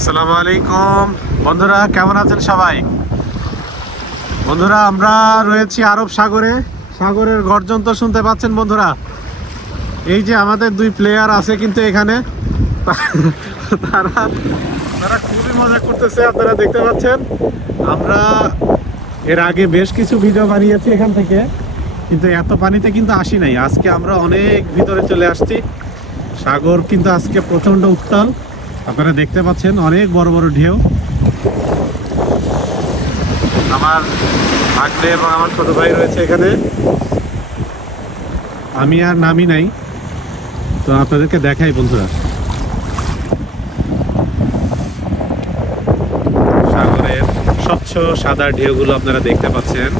আসসালামু আলাইকুম। বন্ধুরা, কেমন আছেন সবাই? বন্ধুরা, আমরা রয়েছি আরব সাগরে। সাগরের গর্জন তো শুনতে পাচ্ছেন বন্ধুরা। এই যে আমাদের দুই প্লেয়ার আছে কিন্তু এখানে। তারা তারা খুবই মজা করতেছে, আপনারা দেখতে পাচ্ছেন। আমরা এর আগে বেশ কিছু ভিডিও বানিয়েছি এখান থেকে। কিন্তু এত পানিতে কিন্তু আসি নাই। আজকে আমরা অনেক ভিতরে চলে আসছি। সাগর কিন্তু আজকে প্রচণ্ড উত্তাল। আপনারা দেখতে পাচ্ছেন অনেক বড় বড় ঢেউ। আমার ভাগ্নে এবং আমার ছোট ভাই রয়েছে এখানে। আমি আর নামি নাই। তো আপনাদেরকে দেখাই, বন্ধুরা। সাগরের স্বচ্ছ সাদা ঢেউগুলো আপনারা দেখতে পাচ্ছেন।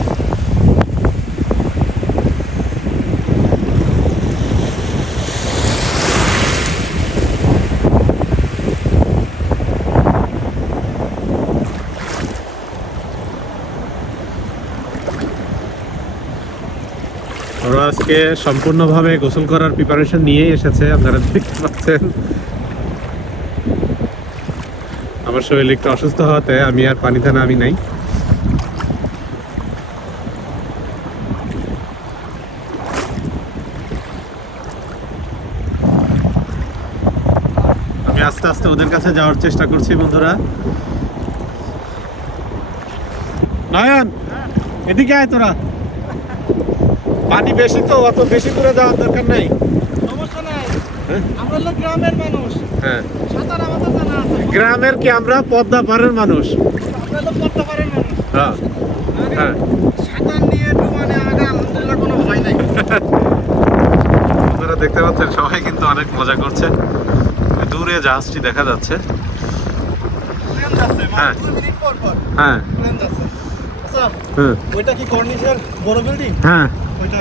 ওরা আজকে সম্পূর্ণভাবে গোসল করার প্রিপারেশন নিয়েই এসেছে, আপনারা দেখতে পাচ্ছেন। আমার শরীর একটু অসুস্থ হওয়াতে আমি আর পানিতে নামি নাই। আমি আস্তে আস্তে ওদের কাছে যাওয়ার চেষ্টা করছি, বন্ধুরা। নয়ন, এদিকে আয় তোরা। পানি বেশি তো অত বেশি করে যাওয়ার দরকার নেই। সমস্যা নাই। হ্যাঁ? আমরা হলো গ্রামের মানুষ। হ্যাঁ। সাঁতার আমাদের জানা আছে। গ্রামের কি আমরা পদ্মা পাড়ের মানুষ? আমরা হলো মানুষ। হ্যাঁ। হ্যাঁ। সাঁতার নিয়ে ডুবানে আগে আলহামদুলিল্লাহ কোনো ভয় নাই। আপনারা দেখতে পাচ্ছেন সবাই কিন্তু অনেক মজা করছে। দূরে জাহাজটি দেখা যাচ্ছে। হ্যাঁ। হ্যাঁ প্লেন যাচ্ছে আচ্ছা হ্যাঁ ওইটা কি কর্নিশের বড় বিল্ডিং হ্যাঁ। ওইটা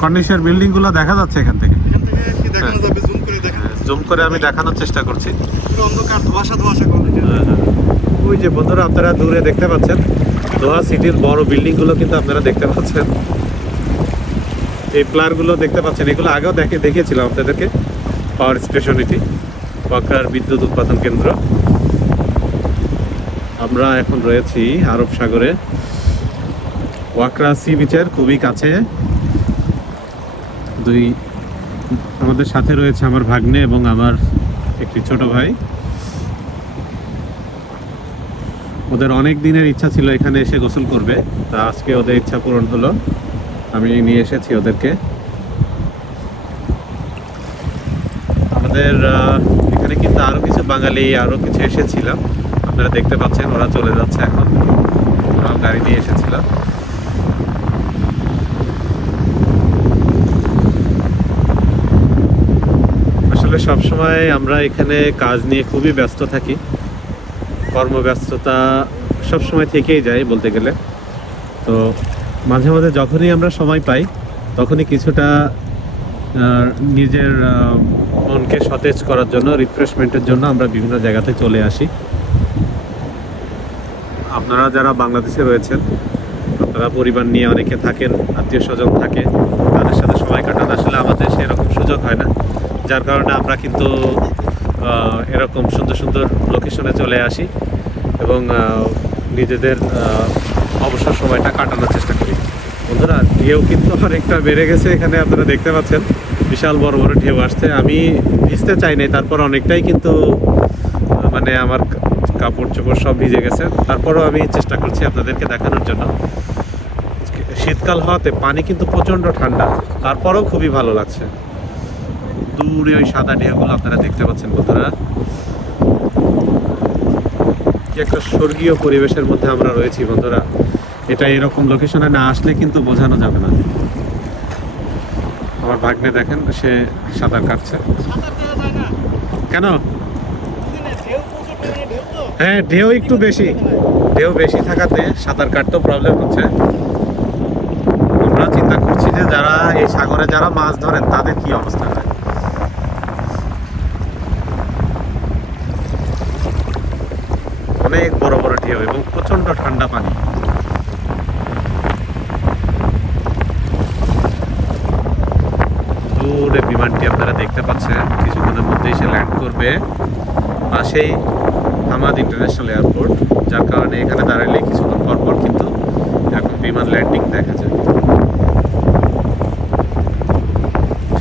কর্নিশের বিল্ডিংগুলো দেখা যাচ্ছে এখান থেকে। এখান থেকে কি দেখানো হ্যাঁ। যাবে? জুম করে জুম আমি দেখানোর চেষ্টা করছি। অন্ধকার ধোয়াশা ধোয়াশা কর্নিশের। ওই যে বন্ধুরা আপনারা দূরে দেখতে পাচ্ছেন দোহা সিটির বড় বিল্ডিংগুলো কিন্তু আপনারা দেখতে পাচ্ছেন। এই প্লারগুলো দেখতে পাচ্ছেন। এগুলো আগেও দেখে দেখিয়েছিলাম আপনাদেরকে। পাওয়ার স্টেশন এটি। ওয়াকার বিদ্যুৎ উৎপাদন কেন্দ্র। আমরা এখন রয়েছি আরব সাগরে। ওয়াকরা সি বিচের খুবই কাছে। দুই আমাদের সাথে রয়েছে আমার ভাগ্নে এবং আমার একটি ছোট ভাই। ওদের অনেক দিনের ইচ্ছা ছিল এখানে এসে গোসল করবে। তা আজকে ওদের ইচ্ছা পূরণ হলো। আমি নিয়ে এসেছি ওদেরকে। আমাদের এখানে কিন্তু আরও কিছু বাঙালি, আরও কিছু এসেছিলাম। আপনারা দেখতে পাচ্ছেন, ওরা চলে যাচ্ছে এখন। গাড়ি নিয়ে এসেছিল আসলে সবসময় আমরা এখানে কাজ নিয়ে খুবই ব্যস্ত থাকি। কর্মব্যস্ততা সবসময় থেকেই যায় বলতে গেলে। তো মাঝে মাঝে যখনই আমরা সময় পাই, তখনই কিছুটা নিজের মনকে সতেজ করার জন্য রিফ্রেশমেন্টের জন্য আমরা বিভিন্ন জায়গাতে চলে আসি। আপনারা যারা বাংলাদেশে রয়েছেন, আপনারা পরিবার নিয়ে অনেকে থাকেন আত্মীয় স্বজন থাকে, তাদের সাথে সময় কাটান। আসলে আমাদের সেরকম সুযোগ হয় না। যার কারণে আমরা কিন্তু এরকম সুন্দর সুন্দর লোকেশনে চলে আসি এবং নিজেদের অবসর সময়টা কাটানোর চেষ্টা করি। বন্ধুরা, ঢেউ কিন্তু অনেকটা বেড়ে গেছে এখানে, আপনারা দেখতে পাচ্ছেন। বিশাল বড় বড় ঢেউ আসছে। আমি ভিজতে চাই নাই, তারপর অনেকটাই কিন্তু মানে আমার কাপড় চোপড় সব ভিজে গেছে। তারপরও আমি চেষ্টা করছি আপনাদেরকে দেখানোর জন্য। শীতকাল হওয়াতে পানি কিন্তু প্রচণ্ড ঠান্ডা, তারপরেও খুবই ভালো লাগছে। দূরে ওই সাদা ঢেউগুলো আপনারা দেখতে পাচ্ছেন বন্ধুরা। কি একটা স্বর্গীয় পরিবেশের মধ্যে আমরা রয়েছি বন্ধুরা। এটা এরকম লোকেশনে না আসলে কিন্তু বোঝানো যাবে না। আমার ভাগ্নে দেখেন, সে সাঁতার কাটছে। কেন? হ্যাঁ ঢেউ একটু বেশি। ঢেউ বেশি থাকাতে সাঁতার কাটতেও প্রবলেম হচ্ছে। আমরা চিন্তা করছি যে যারা এই সাগরে যারা মাছ ধরেন, তাদের কি অবস্থা হয় অনেক বড় বড় ঢেউ এবং প্রচণ্ড ঠান্ডা পানি। দূরে বিমানটি আপনারা দেখতে পাচ্ছেন, কিছুক্ষণের মধ্যেই সে ল্যান্ড করবে পাশেই হামাদ ইন্টারন্যাশনাল এয়ারপোর্ট যার কারণে এখানে দাঁড়ালে কিছুক্ষণ পর পর কিন্তু এখন বিমান ল্যান্ডিং দেখা যায়।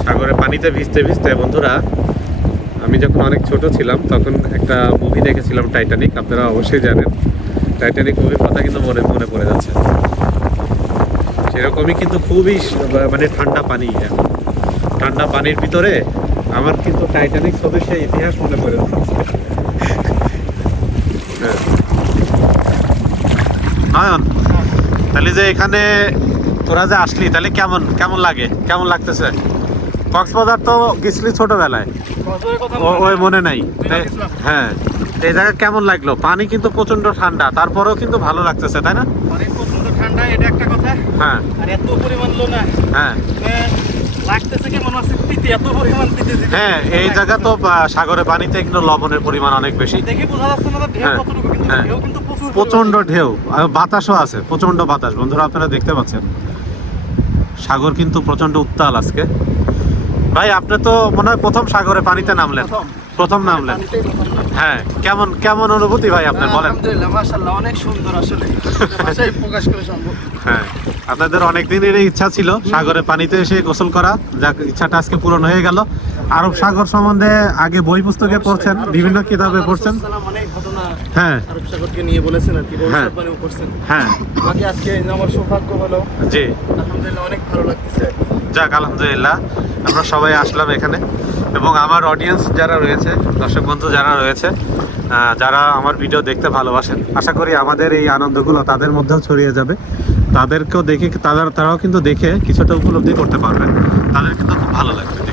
সাগরে পানিতে ভিজতে ভিজতে বন্ধুরা আমি যখন অনেক ছোট ছিলাম, তখন একটা মুভি দেখেছিলাম টাইটানিক আপনারা অবশ্যই জানেন। টাইটানিক মুভির কথা কিন্তু মনে মনে পড়ে যাচ্ছে। সেরকমই কিন্তু খুবই মানে ঠান্ডা পানি। ঠান্ডা পানির ভিতরে আমার কিন্তু টাইটানিক ছবির সেই ইতিহাস মনে পড়ে হ্যাঁ। তাহলে যে এখানে তোরা যে আসলি, তাহলে কেমন কেমন লাগে? কেমন লাগতেছে? কক্সবাজার তো গেছিলি ছোটবেলায়। ওই মনে নাই? হ্যাঁ। এই জায়গা কেমন লাগল? পানি কিন্তু প্রচণ্ড ঠান্ডা তারপরেও কিন্তু ভালো লাগতেছে তাই না? অনেক প্রচণ্ড ঠান্ডা এটা একটা কথা। হ্যাঁ। আর এত পরিমাণ লো হ্যাঁ। মানে হ্যাঁ এই জায়গা তো সাগরে পানিতে কিন্তু লবণের পরিমাণ অনেক বেশি। প্রচণ্ড ঢেউ আর বাতাসও আছে প্রচণ্ড বাতাস। বন্ধুরা আপনারা দেখতে পাচ্ছেন। সাগর কিন্তু প্রচণ্ড উত্তাল আজকে। ভাই আপনি তো মনে হয় প্রথম সাগরে পানিতে নামলেন। প্রথম। নামলেন। হ্যাঁ কেমন কেমন অনুভূতি ভাই আপনার বলেন। আলহামদুলিল্লাহ মাশাআল্লাহ অনেক সুন্দর আসলে। ভাষায় প্রকাশ করে সম্ভব। হ্যাঁ আপনাদের অনেক দিনের ইচ্ছা ছিল সাগরে পানিতে এসে গোসল করা। যাক ইচ্ছাটা আজকে পূরণ হয়ে গেল। আরব সাগর সম্বন্ধে আগে বই পুস্তকে পড়ছেন বিভিন্ন কিতাবে পড়ছেন। অনেক ঘটনা হ্যাঁ। আরব সাগরকে নিয়ে বলেছেন আর কি হ্যাঁ। করছেন হ্যাঁ। বাকি আজকে আমার সৌভাগ্য হলো জি। আলহামদুলিল্লাহ অনেক ভালো লাগতেছে। যাক আলহামদুলিল্লাহ আমরা সবাই আসলাম এখানে। এবং আমার অডিয়েন্স যারা রয়েছে দর্শক বন্ধু যারা রয়েছে যারা আমার ভিডিও দেখতে ভালোবাসেন আশা করি আমাদের এই আনন্দগুলো তাদের মধ্যেও ছড়িয়ে যাবে। তাদেরকেও দেখে তারা তারাও কিন্তু দেখে কিছুটা উপলব্ধি করতে পারবেন। তাদের কিন্তু খুব ভালো লাগবে।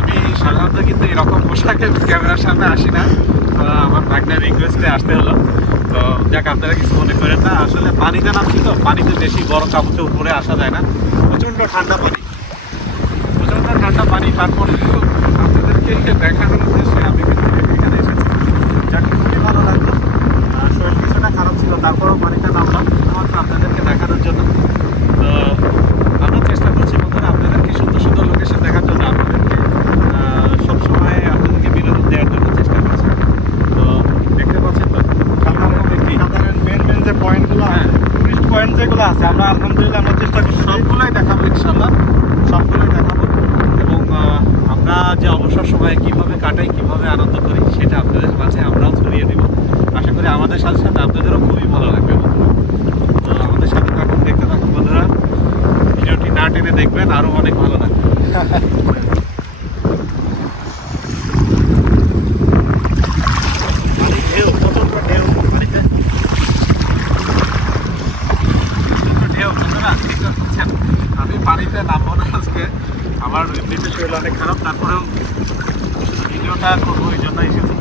আমি সাধারণত কিন্তু এরকম পোশাকে ক্যামেরার সামনে আসি না। তো আমার ভাগ্নের রিকোয়েস্টে আসতে হলো। তো যাক, আপনারা কিছু মনে করেন না। আসলে পানিতে নামছি তো। পানিতে বেশি বড় কাপড়ে উপরে আসা যায় না। প্রচণ্ড ঠান্ডা পানি। প্রচণ্ড ঠান্ডা পানি। তারপরে আপনাদেরকে দেখানোর উদ্দেশ্যে আমি কিন্তু এখানে এসেছি যাক খুবই ভালো লাগল আর শরীর কিছুটা খারাপ ছিল তারপরেও পানিতে নামলাম শুধুমাত্র আপনাদেরকে দেখানোর জন্য তো আমরা চেষ্টা করছি বন্ধুরা আপনাদেরকে সুন্দর সুন্দর লোকেশন দেখার জন্য আপনাদেরকে আহ, সবসময় আপনাদেরকে বিনোদন দেওয়ার জন্য চেষ্টা করছি তো দেখতে পাচ্ছেন তো সাধারণ একটি সাধারণ মেন মেন যে পয়েন্টগুলো হ্যাঁ। টুরিস্ট পয়েন্ট যেগুলো আছে। আমরা আলহামদুলিল্লাহ আমরা চেষ্টা করছি সবগুলোই দেখাবো ইনশাল্লাহ সবগুলোই দেখাবো। এবং আমরা যে অবসর সময়ে কীভাবে কাটাই, কীভাবে আনন্দ করি, সেটা আপনাদের মাঝে আমরাও ছড়িয়ে দিব। আশা করি আমাদের সাথে সাথে আপনাদেরও খুবই ভালো লাগবে তো আমাদের সাথে থাকুন, দেখতে থাকুন বন্ধুরা। ভিডিওটি না টেনে দেখবেন, আরও অনেক ভালো লাগবে পানির ঢেউ প্রচণ্ড ঢেউ পানিতে প্রচণ্ড ঢেউ বন্ধুরা দেখতে পাচ্ছেন আমি পানিতে নামবো না আজকে আমার এমনিতে শরীর অনেক খারাপ তারপরেও শুধু ভিডিওটা করব এই জন্য এসেছি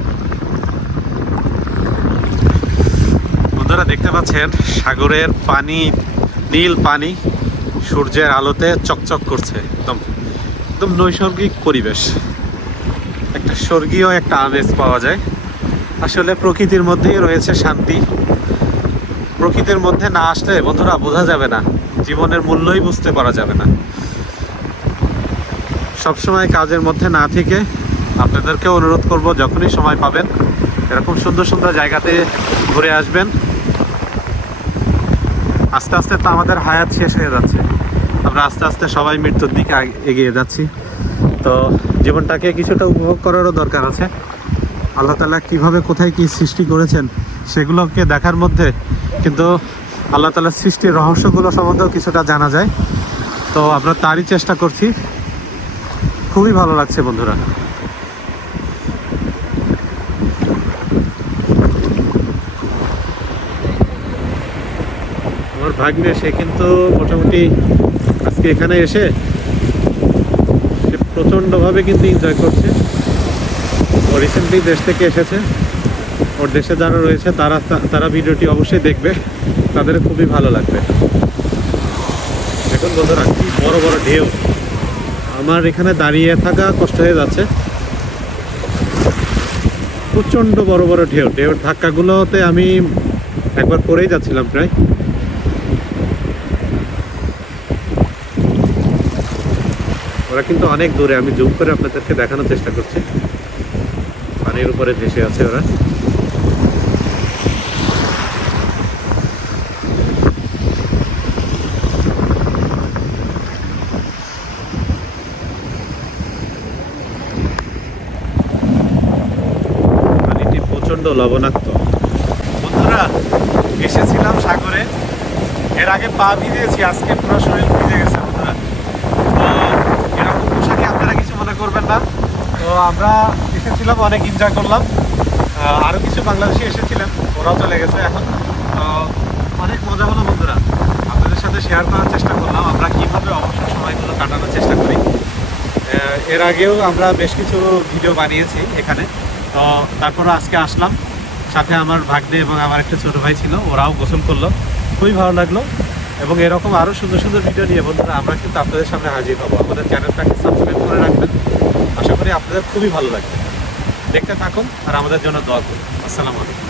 বন্ধুরা দেখতে পাচ্ছেন সাগরের পানি, নীল পানি সূর্যের আলোতে চকচক করছে, একদম একদম নৈসর্গিক পরিবেশ। একটা স্বর্গীয় একটা আমেজ পাওয়া যায়। আসলে প্রকৃতির মধ্যেই রয়েছে শান্তি। প্রকৃতির মধ্যে না আসলে বন্ধুরা বোঝা যাবে না, জীবনের মূল্যই বুঝতে পারা যাবে না। সবসময় কাজের মধ্যে না থেকে আপনাদেরকে অনুরোধ করব, যখনই সময় পাবেন, এরকম সুন্দর সুন্দর জায়গাতে ঘুরে আসবেন। আস্তে আস্তে তো আমাদের হায়াত শেষ হয়ে যাচ্ছে। আমরা আস্তে আস্তে সবাই মৃত্যুর দিকে এগিয়ে যাচ্ছি। তো জীবনটাকে কিছুটা উপভোগ করারও দরকার আছে। আল্লাহ তালা কীভাবে কোথায় কী সৃষ্টি করেছেন সেগুলোকে দেখার মধ্যে কিন্তু আল্লাহ তালার সৃষ্টির রহস্যগুলো সম্বন্ধেও কিছুটা জানা যায়। তো আমরা তারই চেষ্টা করছি। খুবই ভালো লাগছে বন্ধুরা। আমার ভাগ্নে, সে কিন্তু মোটামুটি আজকে এখানে এসে সে প্রচণ্ডভাবে কিন্তু এনজয় করছে। ও রিসেন্টলি দেশ থেকে এসেছে। ওর দেশে যারা রয়েছে, তারা তারা ভিডিওটি অবশ্যই দেখবে। তাদের খুবই ভালো লাগবে। এখন বন্ধুরা, কি বড় বড় ঢেউ। আমার এখানে দাঁড়িয়ে থাকা কষ্ট হয়ে যাচ্ছে। প্রচণ্ড বড় বড় ঢেউ। ঢেউর ধাক্কাগুলোতে আমি একবার পড়েই যাচ্ছিলাম প্রায়। ওরা কিন্তু অনেক দূরে। আমি জুম করে আপনাদেরকে দেখানোর চেষ্টা করছি। পানির উপরে ভেসে আছে ওরা। পানিটি প্রচণ্ড লবণাক্ত। বন্ধুরা, এসেছিলাম সাগরে। এর আগে পা ভিজিয়েছি, আজকে পুরো শরীর ভিজে গেছে। না। তো আমরা এসেছিলাম, অনেক এনজয় করলাম। আরও কিছু বাংলাদেশি এসেছিলেন, ওরাও চলে গেছে এখন। অনেক মজা হলো বন্ধুরা। আপনাদের সাথে শেয়ার করার চেষ্টা করলাম। আমরা কীভাবে অবসর সময়গুলো কাটানোর চেষ্টা করি। এর আগেও আমরা বেশ কিছু ভিডিও বানিয়েছি এখানে। তো তারপরে আজকে আসলাম। সাথে আমার ভাগ্নে এবং আমার একটা ছোট ভাই ছিল, ওরাও গোসল করল। খুবই ভালো লাগল। এবং এরকম আরও সুন্দর সুন্দর ভিডিও নিয়ে বন্ধুরা আমরা কিন্তু আপনাদের সামনে হাজির হব। আমাদের চ্যানেলটাকে সাবস্ক্রাইব করে রাখবেন। আশা করি আপনাদের খুবই ভালো লাগবে। দেখতে থাকুন আর আমাদের জন্য দোয়া করুন। আসসালামু আলাইকুম।